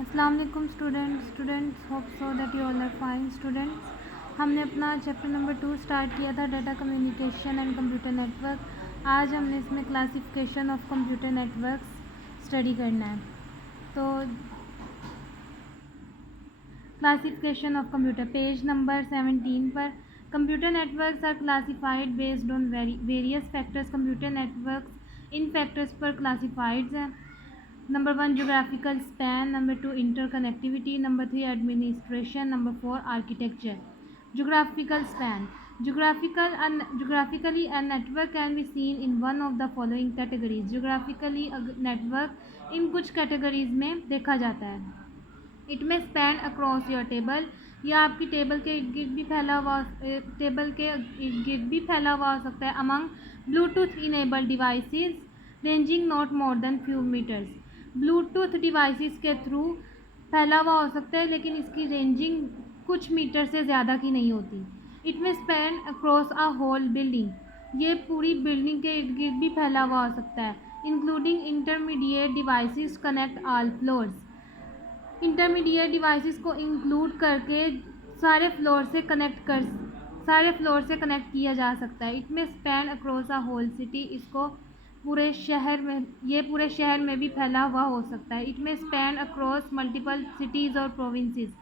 अस्सलाम वालेकुम students hope so that you all are fine students. हमने अपना चैप्टर नंबर 2 स्टार्ट किया था, data communication and computer network. आज हमने इसमें classification of computer networks study करना है। तो classification of computer page number 17 पर, computer networks are classified based on various factors. Computer networks इन फैक्टर्स पर क्लासिफाइड हैं। Number 1 geographical span, number 2 interconnectivity, number 3 administration, number 4 architecture. Geographical span, geographically a network can be seen in one of the following categories। Geographically network इन कुछ categories में देखा जाता है। It may span across your table, या आपकी table के इर्द गिर्द भी फैला हुआ हो सकता है। Among bluetooth enabled devices ranging not more than few metres. Bluetooth devices के थ्रू फैला हुआ हो सकता है, लेकिन इसकी रेंजिंग कुछ मीटर से ज़्यादा की नहीं होती। It may span across a whole building, ये पूरी बिल्डिंग के इर्द गिर्द भी फैला हुआ हो सकता है। Including intermediate devices connect all floors, intermediate devices को इंक्लूड करके सारे फ्लोर से कनेक्ट किया जा सकता है। It may span across a whole city, इसको पूरे शहर में भी फैला हुआ हो सकता है। It may span across multiple cities और प्रोविंसेस,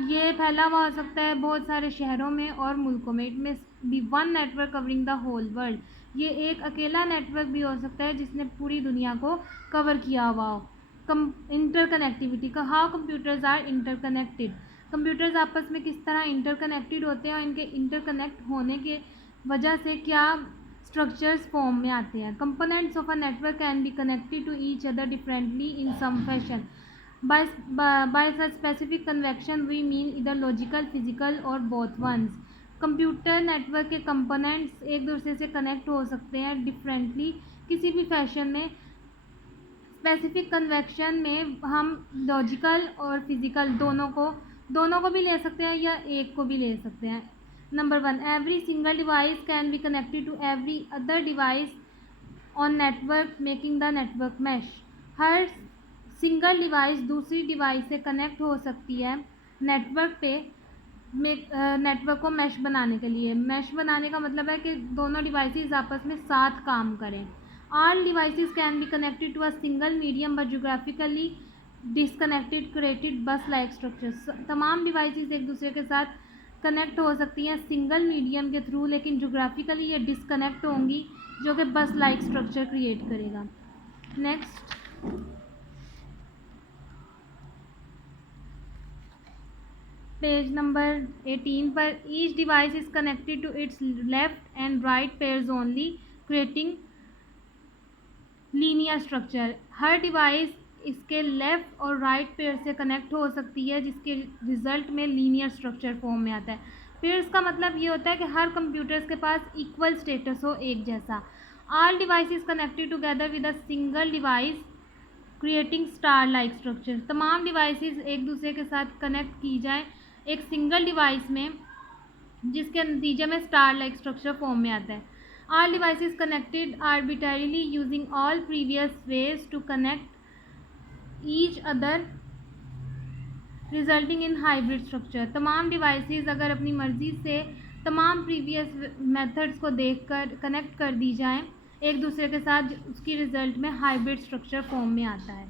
ये फैला हुआ हो सकता है बहुत सारे शहरों में और मुल्कों में। It may be one network covering the whole world, ये एक अकेला नेटवर्क भी हो सकता है जिसने पूरी दुनिया को कवर किया हुआ हो। इंटरकनेक्टिविटी का, how computers are interconnected, computers आपस में किस तरह इंटरकनेक्टेड होते हैं और इनके इंटरकनेक्ट होने के वजह से क्या स्ट्रक्चर्स फॉर्म में आते हैं। Components of a network can be connected to each other differently in some fashion. By such specific connection we mean इधर लॉजिकल, फिजिकल और बोथ वंस। कंप्यूटर नेटवर्क के कंपोनेंट्स एक दूसरे से कनेक्ट हो सकते हैं डिफरेंटली किसी भी फैशन में। स्पेसिफिक कन्वेक्शन में हम लॉजिकल और फिजिकल दोनों को भी ले सकते हैं या एक को भी ले सकते हैं। Number 1, every single device can be connected to every other device on network making the network mesh. हर सिंगल डिवाइस दूसरी डिवाइस से कनेक्ट हो सकती है नेटवर्क पे, नेटवर्क को मैश बनाने के लिए। मैश बनाने का मतलब है कि दोनों डिवाइसेस आपस में साथ काम करें। All devices can be connected to a single medium but geographically disconnected created bus-like structures। तमाम डिवाइसेस एक दूसरे के साथ कनेक्ट हो सकती हैं सिंगल मीडियम के थ्रू, लेकिन जोग्राफिकली ये डिसकनेक्ट होंगी, जो कि बस लाइक स्ट्रक्चर क्रिएट करेगा। नेक्स्ट, पेज नंबर 18 पर, each device is connected to its left and right pairs only creating linear structure. हर डिवाइस इसके लेफ़्ट और राइट पेयर से कनेक्ट हो सकती है, जिसके रिज़ल्ट में लीनियर स्ट्रक्चर फॉर्म में आता है। पेयर्स का मतलब ये होता है कि हर कंप्यूटर्स के पास इक्वल स्टेटस हो, एक जैसा। All devices connected together with a single device creating star like structure. तमाम डिवाइसेस एक दूसरे के साथ कनेक्ट की जाए एक सिंगल डिवाइस में, जिसके नतीजे में स्टार लाइक स्ट्रक्चर फॉर्म में आता है। All devices connected arbitrarily using all previous ways to connect each other resulting in hybrid structure। तमाम डिवाइसेस अगर अपनी मर्ज़ी से तमाम प्रीवियस मेथड्स को देखकर कनेक्ट कर दी जाएं एक दूसरे के साथ, उसकी रिज़ल्ट में हाइब्रिड स्ट्रक्चर फॉर्म में आता है।